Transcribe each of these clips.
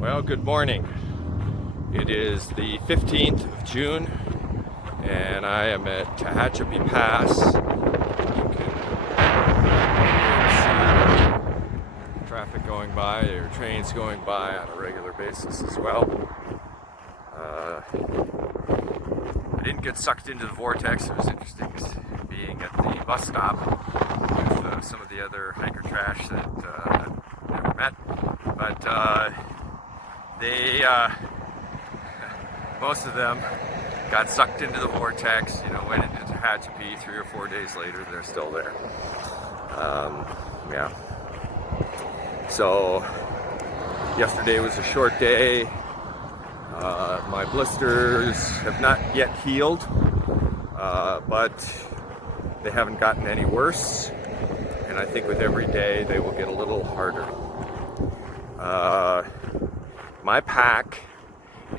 Well, good morning. It is the 15th of June, and I am at Tehachapi Pass. You can see traffic going by, or trains going by on a regular basis as well. I didn't get sucked into the vortex. It was interesting being at the bus stop with some of the other hiker trash that I've never met. But most of them got sucked into the vortex, went into Tehachapi. 3 or 4 days later, they're still there. Yeah. So, yesterday was a short day. My blisters have not yet healed, but they haven't gotten any worse. And I think with every day, they will get a little harder. My pack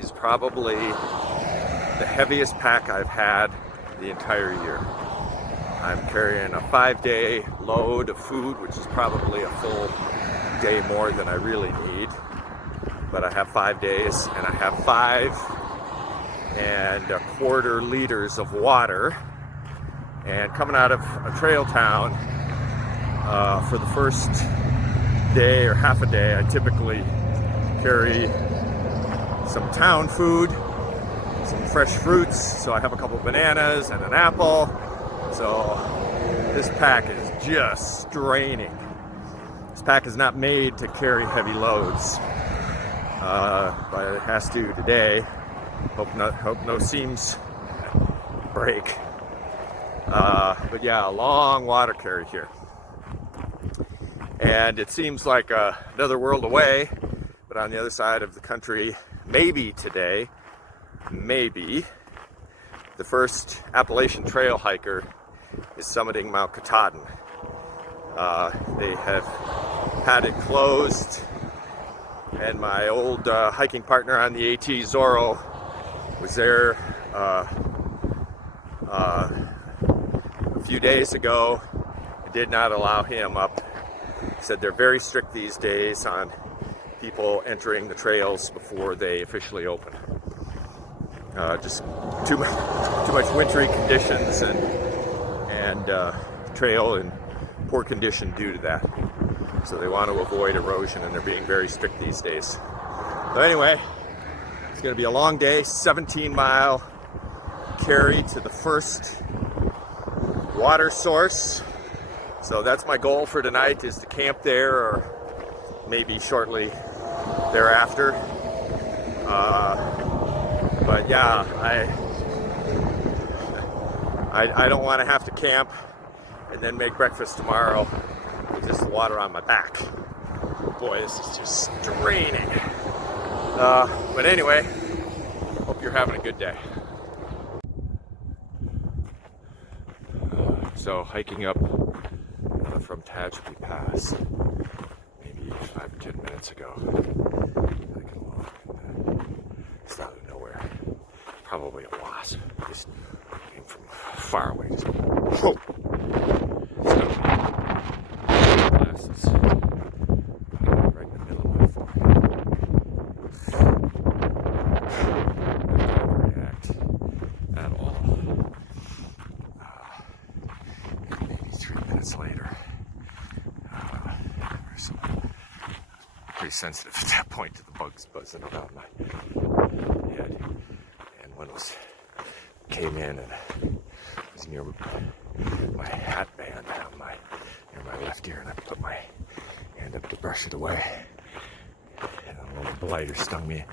is probably the heaviest pack I've had the entire year. I'm carrying a 5-day load of food, which is probably a full day more than I really need. But I have 5 days, and I have 5.25 liters of water. And coming out of a trail town, for the first day or half a day, I typically carry some town food, some fresh fruits. So I have a couple bananas and an apple. So this pack is just straining. This pack is not made to carry heavy loads, but it has to today. Hope no seams break. But yeah, a long water carry here. And it seems like another world away, but on the other side of the country, maybe today, maybe, the first Appalachian Trail hiker is summiting Mount Katahdin. They have had it closed, and my old hiking partner on the AT, Zorro, was there a few days ago. I did not allow him up. Said they're very strict these days on people entering the trails before they officially open. Just too much wintry conditions and trail in poor condition due to that. So they want to avoid erosion, and they're being very strict these days. So anyway, it's going to be a long day, 17-mile carry to the first water source. So that's my goal for tonight, is to camp there, or maybe shortly thereafter. But yeah, I don't want to have to camp and then make breakfast tomorrow with just the water on my back. Boy, this is just straining. But anyway, hope you're having a good day. So hiking up from Tehachapi Pass, maybe 5 or 10 minutes ago, hiking along, just out of nowhere, probably a wasp, just came from far away, just whoa, glasses, right in the middle of my forehead. Didn't react at all. Maybe 3 minutes later, pretty sensitive at that point to the bugs buzzing around my head. And one came in and was near my hat band on near my left ear, and I put my hand up to brush it away. And a little blighter stung me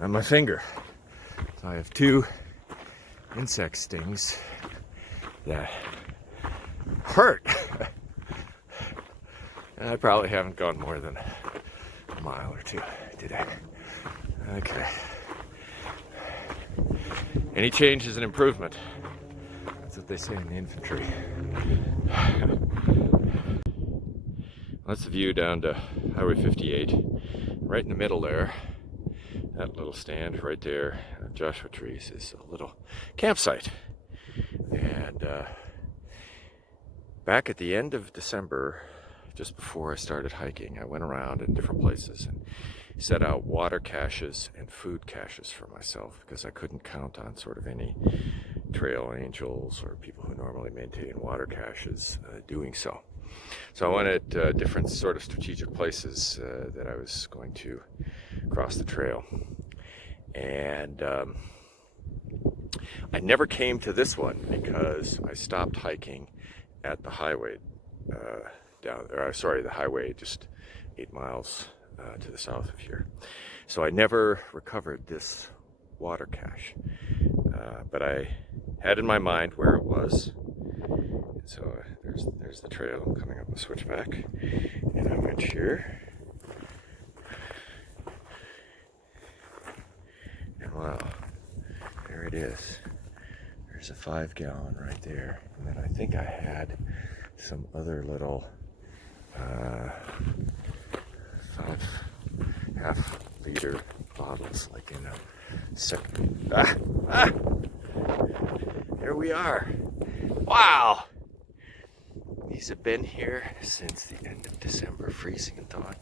on my finger. So I have 2 insect stings that hurt. And I probably haven't gone more than a mile or 2 today. Okay. Any change is an improvement. That's what they say in the infantry. That's the view down to Highway 58. Right in the middle there, that little stand right there, Joshua trees, is a little campsite. And back at the end of December, just before I started hiking, I went around in different places and set out water caches and food caches for myself because I couldn't count on sort of any trail angels or people who normally maintain water caches doing so. So I wanted different sort of strategic places that I was going to cross the trail. And I never came to this one because I stopped hiking at the highway the highway just 8 miles to the south of here. So I never recovered this water cache, but I had in my mind where it was. And so there's the trail. I'm coming up the switchback, and I went here. And wow, there it is. There's a 5-gallon right there. And then I think I had some other little half-liter bottles, like in a second. There we are. Wow! These have been here since the end of December, freezing and thawing.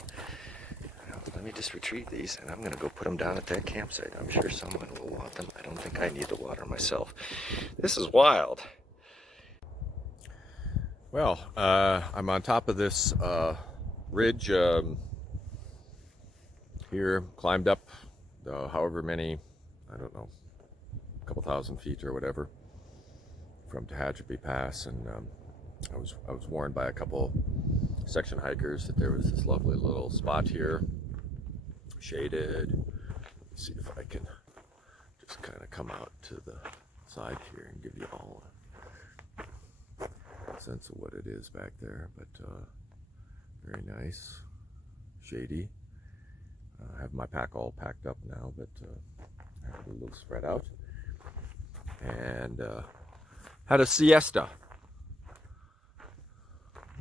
Let me just retrieve these, and I'm going to go put them down at that campsite. I'm sure someone will want them. I don't think I need the water myself. This is wild. Well, I'm on top of this ridge here, climbed up however many, I don't know, a couple thousand feet or whatever from Tehachapi Pass, and I was warned by a couple section hikers that there was this lovely little spot here, shaded. Let's see if I can just kind of come out to the side here and give you all a sense of what it is back there. But very nice, shady. I have my pack all packed up now, but I have a little spread out, and had a siesta.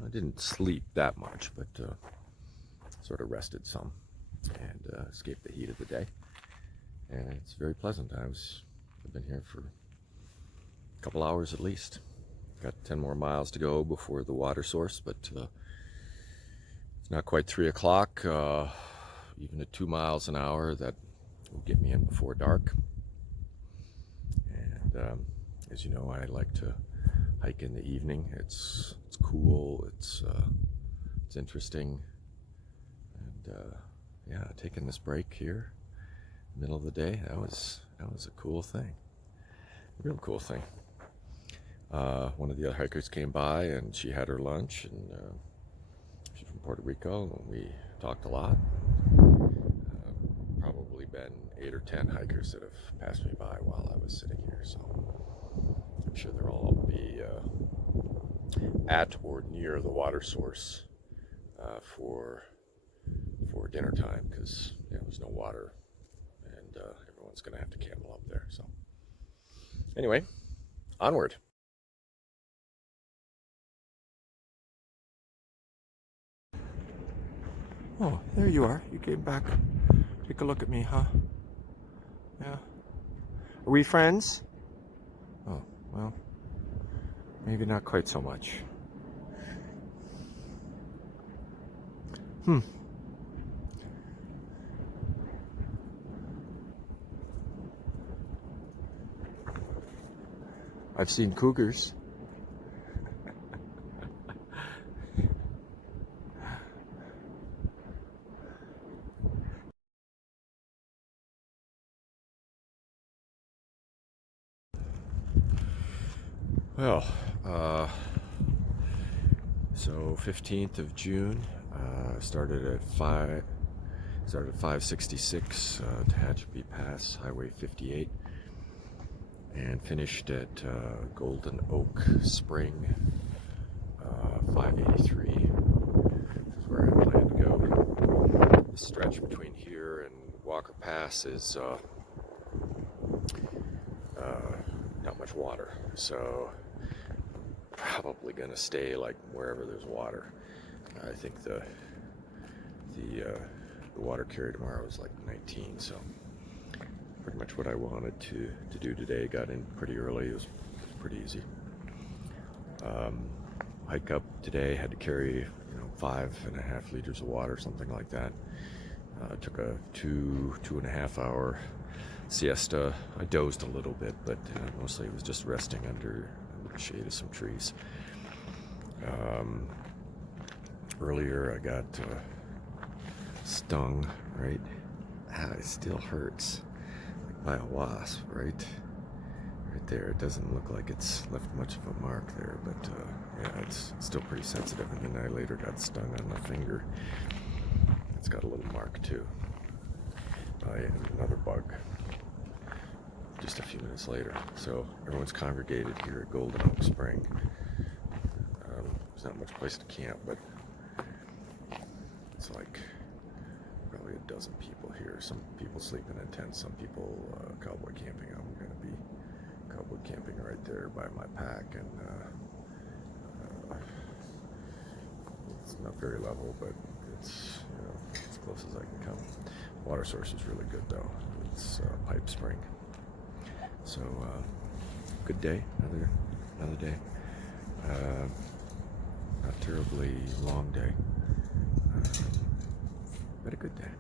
I didn't sleep that much, but sort of rested some and escaped the heat of the day. And it's very pleasant. I've been here for a couple hours at least. Got 10 more miles to go before the water source, but it's not quite 3 o'clock. Even at 2 miles an hour, that will get me in before dark. And as you know, I like to hike in the evening. It's cool. It's interesting. And yeah, taking this break here, middle of the day, that was a cool thing. A real cool thing. One of the other hikers came by, and she had her lunch, and she's from Puerto Rico, and we talked a lot. Probably been 8 or 10 hikers that have passed me by while I was sitting here, so I'm sure they'll all be at or near the water source for dinner time, because there's no water, and everyone's going to have to camel up there. So anyway, onward. Oh, there you are. You came back. Take a look at me, huh? Yeah. Are we friends? Oh, well, maybe not quite so much. I've seen cougars. Well, so 15th of June, started at 566 Tehachapi Pass, Highway 58, and finished at Golden Oak Spring, 583. This is where I plan to go. The stretch between here and Walker Pass is not much water, so probably gonna stay like wherever there's water. I think the water carry tomorrow is like 19, so pretty much what I wanted to do today. Got in pretty early. It was pretty easy. Hike up today, had to carry 5.5 liters of water, something like that. Took a 2.5 hour siesta. I dozed a little bit, but mostly it was just resting under the shade of some trees. Earlier I got stung, right? It still hurts, like by a wasp, right there. It doesn't look like it's left much of a mark there, but yeah, it's still pretty sensitive. And then I later got stung on my finger. It's got a little mark too by another bug just a few minutes later. So everyone's congregated here at Golden Oak Spring. There's not much place to camp, but it's like probably a dozen people here. Some people sleeping in tents, some people cowboy camping. I'm going to be cowboy camping right there by my pack, and it's not very level, but it's as close as I can come. Water source is really good though. It's pipe spring. So good day, another day. Not terribly long day, but a good day.